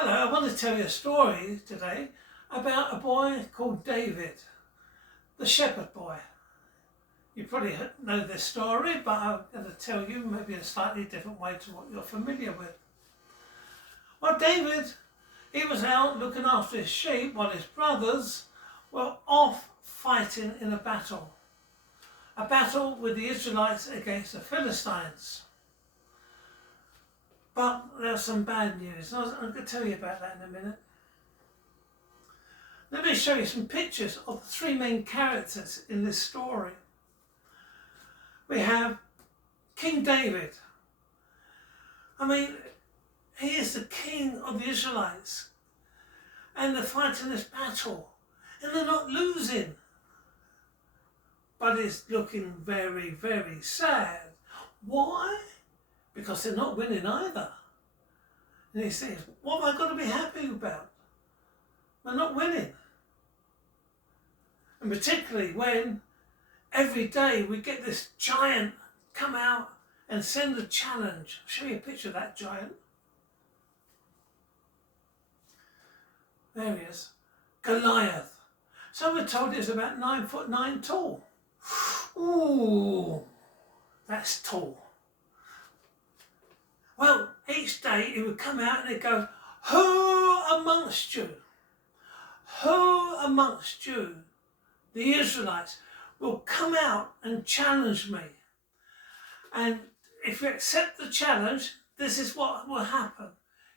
Hello, I want to tell you a story today about a boy called David, the shepherd boy. You probably know this story, but I'm going to tell you maybe in a slightly different way to what you're familiar with. Well, David, he was out looking after his sheep while his brothers were off fighting in a battle with the Israelites against the Philistines. But there's some bad news. I'm going to tell you about that in a minute. Let me show you some pictures of the three main characters in this story. We have King David. I mean, he is the king of the Israelites. And they're fighting this battle. And they're not losing. But it's looking very, very sad. Why? Because they're not winning either. And he says, what have I got to be happy about? We're not winning. And particularly when every day we get this giant come out and send a challenge. I'll show you a picture of that giant. There he is. Goliath. So we're told he's about 9'9" tall. Ooh, that's tall. Well, each day he would come out and he'd go, who amongst you, the Israelites, will come out and challenge me? And if you accept the challenge, this is what will happen.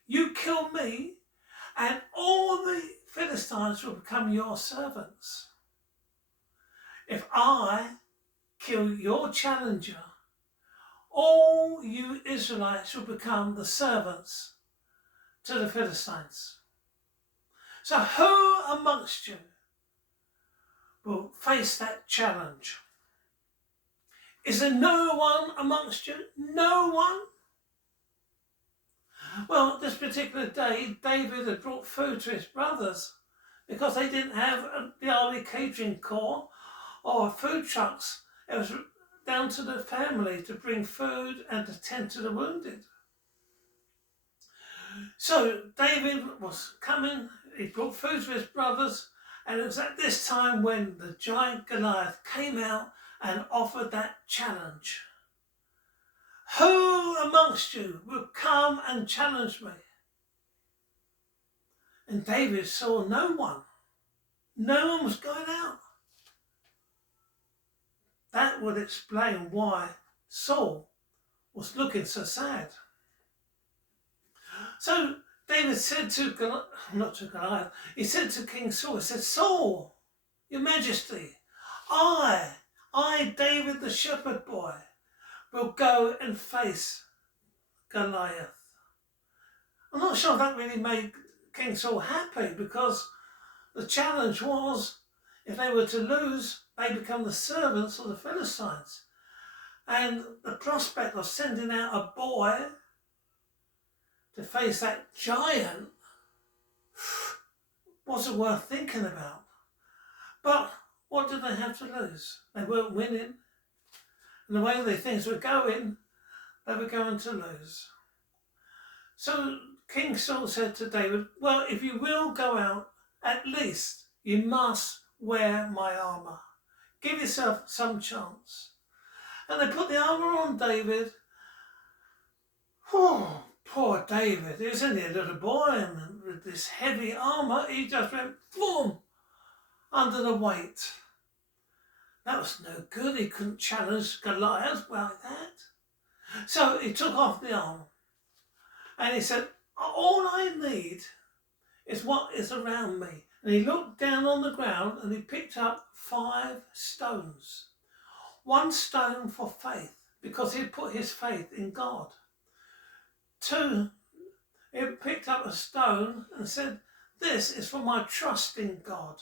You kill me and all the Philistines will become your servants. If I kill your challenger, all you Israelites will become the servants to the Philistines. So who amongst you will face that challenge? Is there no one amongst you? No one? Well, this particular day, David had brought food to his brothers because they didn't have the army catering corps or food trucks. It was down to the family to bring food and to tend to the wounded. So David was coming, he brought food to his brothers, and it was at this time when the giant Goliath came out and offered that challenge. Who amongst you will come and challenge me? And David saw no one. No one was going out. That would explain why Saul was looking so sad. So David said to Goliath, he said to King Saul, he said, Saul, your majesty, I, David the shepherd boy, will go and face Goliath. I'm not sure if that really made King Saul happy, because the challenge was, if they were to lose, they become the servants of the Philistines. And the prospect of sending out a boy to face that giant wasn't worth thinking about. But what did they have to lose? They weren't winning. And the way things were going, they were going to lose. So King Saul said to David, well, if you will go out, at least you must wear my armour. Give yourself some chance. And they put the armour on David. Oh, poor David. He was only a little boy, and with this heavy armour, he just went boom under the weight. That was no good. He couldn't challenge Goliath like that. So he took off the armour and he said, all I need is what is around me. And he looked down on the ground and he picked up 5 stones. 1 stone for faith, because he put his faith in God. 2, he picked up a stone and said, this is for my trust in God.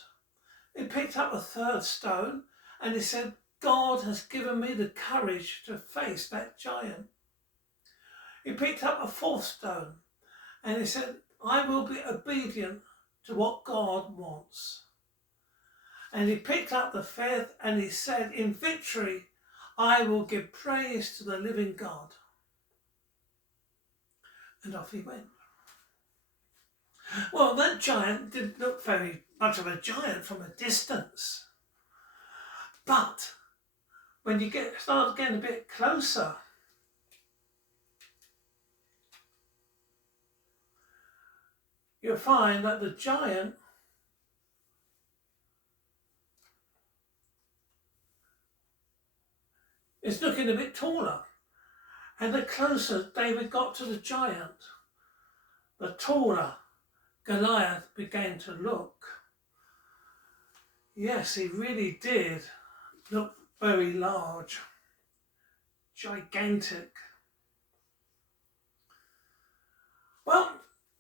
He picked up a 3rd stone and he said, God has given me the courage to face that giant. He picked up a 4th stone and he said, I will be obedient to what God wants. And he picked up the 5th and he said, in victory, I will give praise to the living God. And off he went. Well, that giant didn't look very much of a giant from a distance. But when you start getting a bit closer, you'll find that the giant is looking a bit taller. And the closer David got to the giant, the taller Goliath began to look. Yes, he really did look very large, gigantic. Well,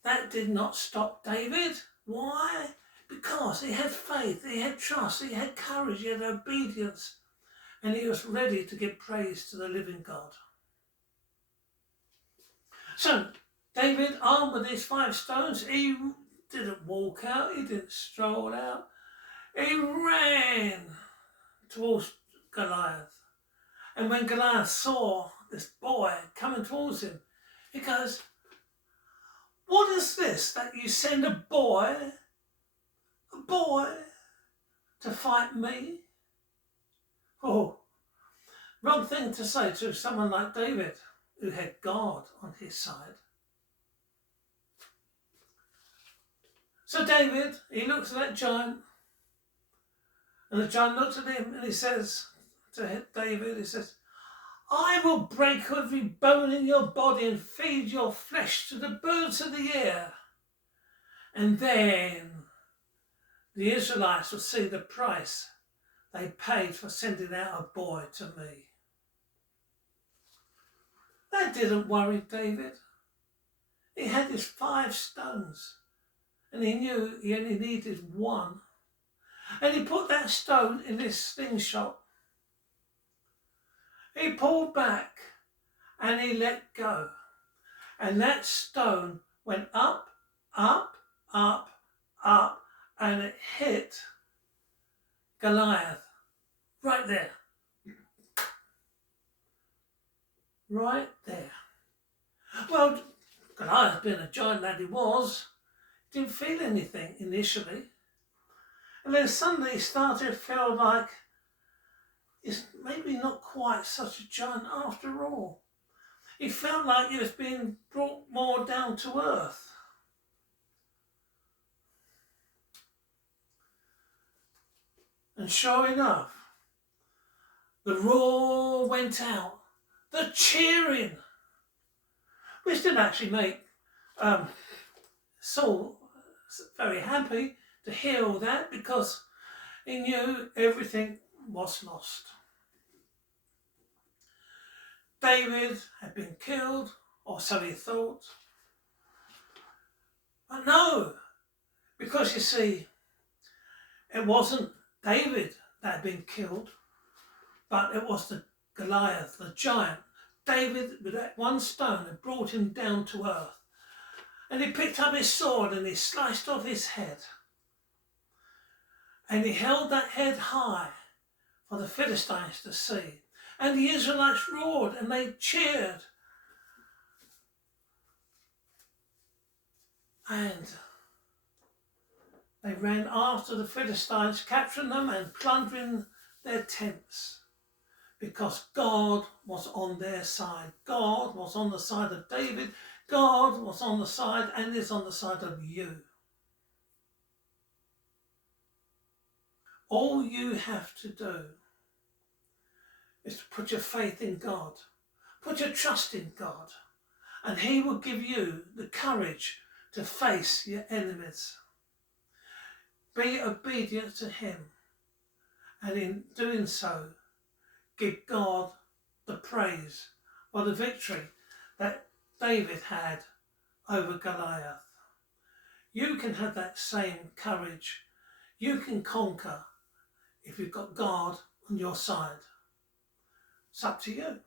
that did not stop David. Why? Because he had faith, he had trust, he had courage, he had obedience, and he was ready to give praise to the living God. So, David, armed with his 5 stones, he didn't walk out, he didn't stroll out. He ran towards Goliath. And when Goliath saw this boy coming towards him, he goes, "What is this that you send a boy to fight me?" Oh, wrong thing to say to someone like David, who had God on his side. So David, he looks at that giant, and the giant looks at him and he says to David, he says, "I will break every bone in your body and feed your flesh to the birds of the air. And then the Israelites will see the price they paid for sending out a boy to me." That didn't worry David. He had his 5 stones and he knew he only needed 1. And he put that stone in his slingshot. He pulled back and he let go. And that stone went up, up, up, up, and it hit Goliath right there. Right there. Well, Goliath, being a giant that he was, didn't feel anything initially. And then suddenly he started to feel like he's maybe not quite such a giant after all. He felt like he was being brought more down to earth. And sure enough, the roar went out, the cheering, which did actually make Saul very happy to hear all that, because he knew everything was lost. David had been killed, or so he thought. But no, because you see, it wasn't David that had been killed, but it was the Goliath, the giant. David, with that 1 stone, had brought him down to earth. And he picked up his sword and he sliced off his head. And he held that head high for the Philistines to see. And the Israelites roared and they cheered. And they ran after the Philistines, capturing them and plundering their tents, because God was on their side. God was on the side of David. God was on the side and is on the side of you. All you have to do is to put your faith in God, put your trust in God, and He will give you the courage to face your enemies. Be obedient to Him, and in doing so, give God the praise for the victory that David had over Goliath. You can have that same courage. You can conquer if you've got God on your side. It's up to you.